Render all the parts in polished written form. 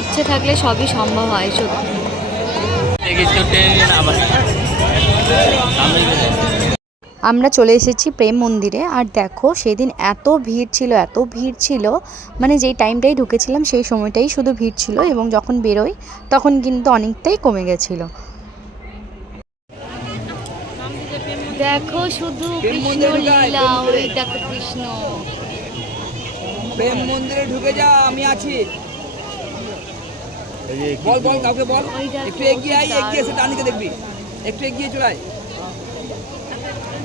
ইচ্ছে থাকলে সবই সম্ভব হয় সত্যি। আমরা চলে এসেছি প্রেম মন্দিরে। আর দেখো সেদিন এত ভিড় ছিল, এত ভিড় ছিল, মানে যেই টাইমটাই ঢুকেছিলাম সেই সময়টাই শুধু ভিড় ছিল, এবং যখন বেরোই তখন কিন্তু অনেকটাই কমে গেছিলো। দেখো শুধু কৃষ্ণ লীলা, ওই দেখো কৃষ্ণ। প্রেম মন্দিরে ঢুকে যা, আমি আছি। বল বল কাউকে বল, একটু এগিয়ে আয়, এগিয়ে এসে ডানদিকে দেখবি, একটু এগিয়ে চলে আয়।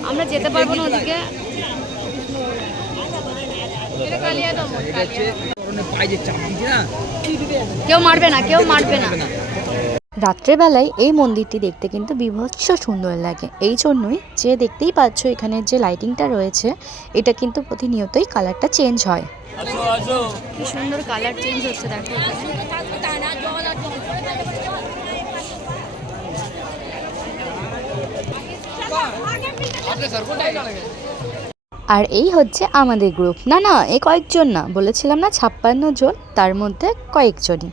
আমরা যেতে পারবো না ওদিকে। কেউ মারবে না, কেউ মারবে না। রাত্রেবেলায় এই মন্দিরটি দেখতে কিন্তু বিভৎস সুন্দর লাগে। এই জন্যই যে দেখতেই পাচ্ছ এখানের যে লাইটিংটা রয়েছে, এটা কিন্তু প্রতিনিয়তই কালারটা চেঞ্জ হয়। কি সুন্দর কালার চেঞ্জ হচ্ছে দেখো। আর এই হচ্ছে আমাদের গ্রুপ। না না, এই কয়েকজন না, বলেছিলাম না 56 জন, তার মধ্যে কয়েকজনই।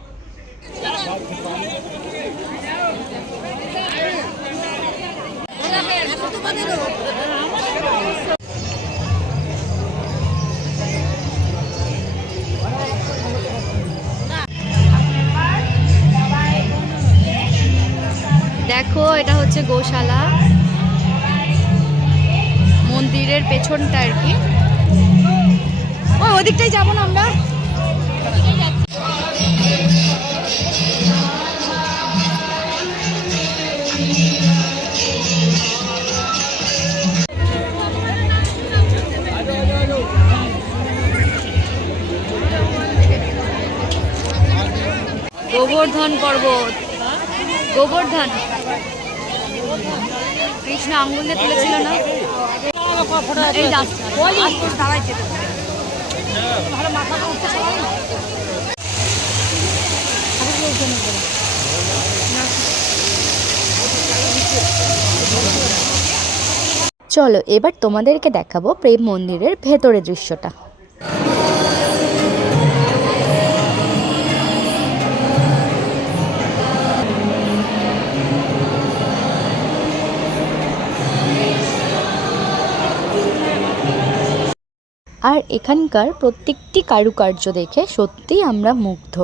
দেখো এটা হচ্ছে গোশালা, মন্দিরের পেছনটা আর কি। ও ওদিকটাই যাবো না আমরা। গোবর্ধন পর্বত, গোবর্ধন কৃষ্ণ আঙ্গুল দিয়ে তুলেছিল না। চলো এবার তোমাদেরকে দেখাবো প্রেম মন্দিরের ভেতরের দৃশ্যটা। আর এখানকার প্রত্যেকটি কারুকার্য দেখে সত্যিই আমরা মুগ্ধ।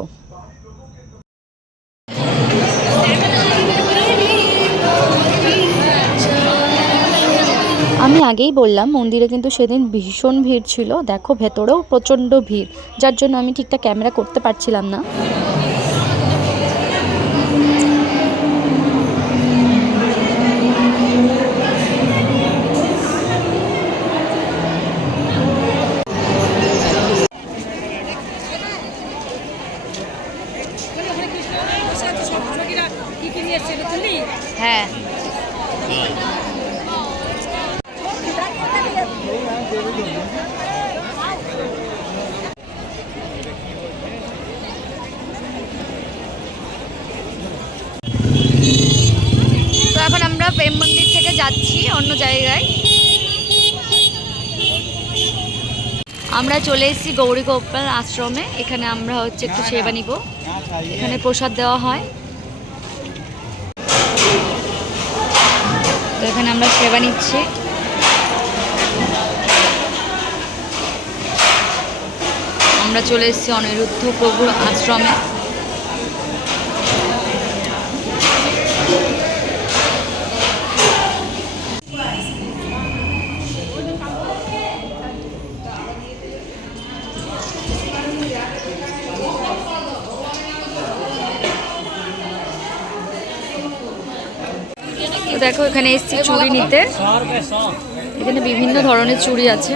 আমি আগেই বললাম মন্দিরে কিন্তু সেদিন ভীষণ ভিড় ছিল। দেখো ভেতরেও প্রচণ্ড ভিড়, যার জন্য আমি ঠিকঠাক ক্যামেরা করতে পারছিলাম না। হ্যাঁ তো এখন আমরা প্রেম মন্দির থেকে যাচ্ছি অন্য জায়গায়। আমরা চলে এসেছি গৌরী গোপাল আশ্রমে। এখানে আমরা হচ্ছে একটু সেবা নিব, এখানে প্রসাদ দেওয়া হয়। তো এখানে আমরা সেবা নিচ্ছি। আমরা চলে এসেছি অনিরুদ্ধ প্রভুর আশ্রমে। দেখো এখানে এসেছি চুড়ি নিতে। এখানে বিভিন্ন ধরনের চুড়ি আছে।